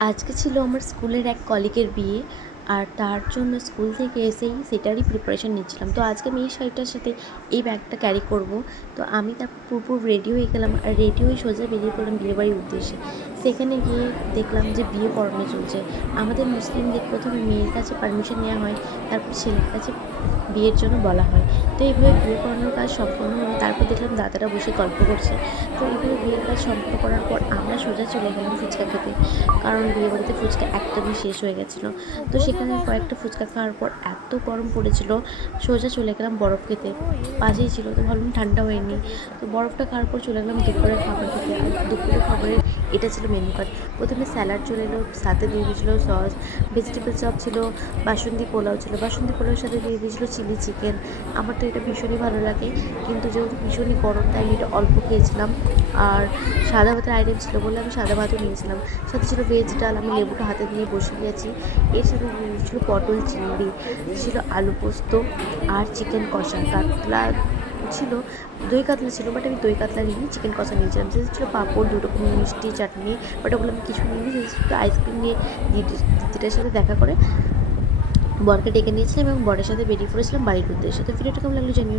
আজকে ছিল আমার স্কুলের এক কলিগের বিয়ে। আর তার জন্য স্কুল থেকে এসেই সেটারই প্রিপারেশন নিচ্ছিলাম। তো আজকে আমি এই শাড়িটার সাথে এই ব্যাগটা ক্যারি করব। তো আমি তারপর পুরো রেডি হয়ে গেলাম, আর রেডি হয়ে সোজা বেরিয়ে পড়লাম বিয়েবাড়ির উদ্দেশ্যে। সেখানে গিয়ে দেখলাম যে বিয়ে পড়ানো চলছে। আমাদের মুসলিমদের প্রথমে মেয়ের কাছে পারমিশন নেওয়া হয়, তারপর ছেলের কাছে বিয়ের জন্য বলা হয়। তো এইভাবে বিয়ে পড়ানোর কাজ সম্পন্ন হলো। তারপর দেখলাম দাদারা বসে গল্প করছে। তো এইভাবে বিয়ের কাজ সম্পন্ন করার পর আমরা সোজা চলে গেলাম ফুচকা খেতে, কারণ বিয়েবাড়িতে ফুচকা একদমই শেষ হয়ে গেছিলো। তো সেখানে কয়েকটা ফুচকা খাওয়ার পর এত গরম পড়েছিল, সোজা চলে গেলাম বরফ খেতে। বাজেই ছিল, তো ভাবলাম ঠান্ডা হয়নি। তো বরফটা খাওয়ার পর চলে গেলাম দুপুরের খাবার খেতে। আর দুপুরের খাবারের এটা ছিল মেনু কার্ড। প্রথমে স্যালাড চলে এলো, সাথে দিয়ে দিয়েছিলো সস, ভেজিটেবল চপ ছিল, বাসন্তী পোলাও ছিল, বাসন্তী পোলাওর সাথে দিয়ে দিয়েছিলো চিলি চিকেন। আমার তো এটা ভীষণই ভালো লাগে, কিন্তু যেহেতু ভীষণই গরম তাই আমি এটা অল্প খেয়েছিলাম। আর সাদা ভাতের আইটেম ছিল বলে আমি সাদা ভাতও নিয়েছিলাম। সাথে ছিল ভেজ ডাল, আমি লেবুটা হাতে নিয়ে বসে গিয়েছি। এর সাথে ছিল পটল চিংড়ি, ছিল আলু পোস্ত, আর চিকেন কষা। কাতলা ছিল, দই কাতলা ছিল, বাট আমি দই কাতলা নিইনি, চিকেন কষা নিয়েছিলাম। সাথে ছিল পাঁপড়, 2 রকম মিষ্টি, চাটনি, বাট ওগুলো আমি কিছু নিইনি। শুধু আইসক্রিম নিয়ে দিদিটার সাথে দেখা করে বরকে ডেকে নিয়েছিলাম এবং বরের সাথে বেরিয়ে পড়েছিলাম বাড়ির উদ্দেশ্যে। তো ভিডিওটা কেমন লাগলো জানিও।